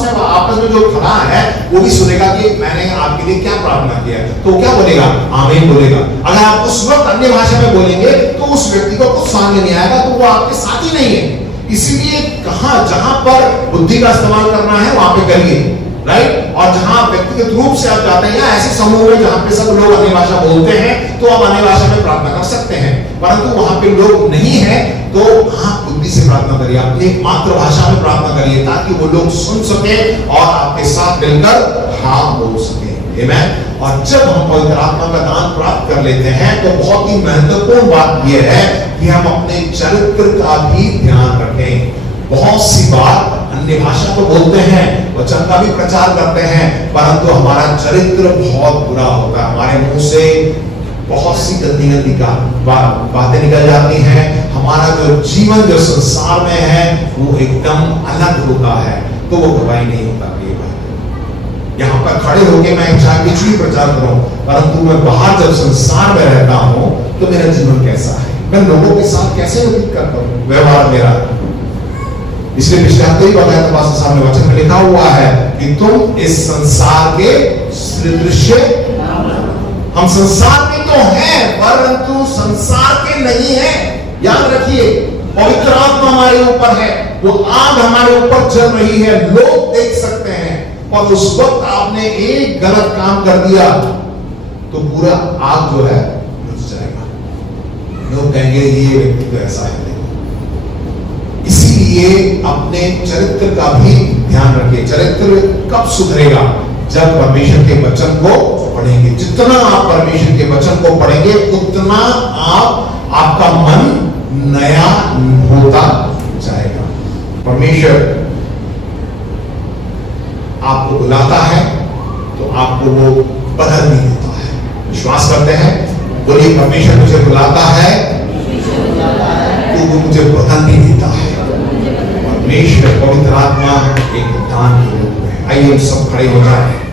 में जो खड़ा है वो भी सुनेगा कि मैंने आपके लिए क्या प्रार्थना किया है, तो क्या बोलेगा? आमीन बोलेगा। अगर आप उस वक्त अन्य भाषा में बोलेंगे तो उस व्यक्ति को कुछ समझ नहीं आएगा, तो वो आपके साथ ही नहीं है। इसीलिए जहां पर बुद्धि का इस्तेमाल करना है वहां पे करिए, राइट। और जहां व्यक्तिगत रूप से आप जाते हैं या ऐसे समूह में जहां पे सब लोग अन्य भाषा बोलते हैं तो आप अन्य भाषा में प्रार्थना कर सकते हैं, परंतु वहां पे लोग नहीं है तो आप बुद्धि से प्रार्थना करिए, अपनी मातृभाषा में प्रार्थना करिए, ताकि वो लोग सुन सके और आपके साथ मिलकर हाँ बोल सके। आमीन। और जब हम पवित्र आत्मा का दान प्राप्त कर लेते हैं तो बहुत ही महत्वपूर्ण बात यह है कि हम अपने चरित्र का भी ध्यान रखें। बहुत सी बार अन्य भाषा तो बोलते हैं, वचन का भी प्रचार करते हैं, परंतु हमारा चरित्र बहुत बुरा होता है, हमारे मुंह से बहुत सी गंदी बातें निकल जाती हैं, हमारा जो जीवन जो संसार में है वो एकदम अलग होता है, तो वो गवाही नहीं होता। यहाँ पर खड़े होके मैं चाहे कुछ भी प्रचार करूं, परंतु मैं बाहर जब संसार में रहता हूं तो मेरा जीवन कैसा है, मैं लोगों के साथ कैसे व्यतीत करता हूं, व्यवहार मेरा। इसलिए पिछले हफ्ते ही बताया था, पास्टर साहब ने वचन में लिखा हुआ है कि तुम इस संसार के सदृश, हम संसार में तो हैं परंतु संसार के नहीं है। याद रखिए, पवित्र आत्मा हमारे ऊपर है, वो आग हमारे ऊपर जल रही है, लोग देख सकते हैं, और उस वक्त आपने एक गलत काम कर दिया तो पूरा आग जो है बुझ जाएगा, लोग कहेंगे ये व्यक्ति तो ऐसा है। इसीलिए अपने चरित्र का भी ध्यान रखिए। चरित्र कब सुधरेगा? जब परमेश्वर के वचन को पढ़ेंगे। जितना आप परमेश्वर के वचन को पढ़ेंगे उतना आपका मन नया होता जाएगा। परमेश्वर आपको बुलाता है तो आपको वो बदल नहीं देता है, विश्वास करते हैं? बोलिए, परमेश्वर मुझे बुलाता है तो वो मुझे बदल भी देता है। परमेश्वर पवित्र आत्मा एक दान के रूप में। आइए हम सब खड़े हो जाए।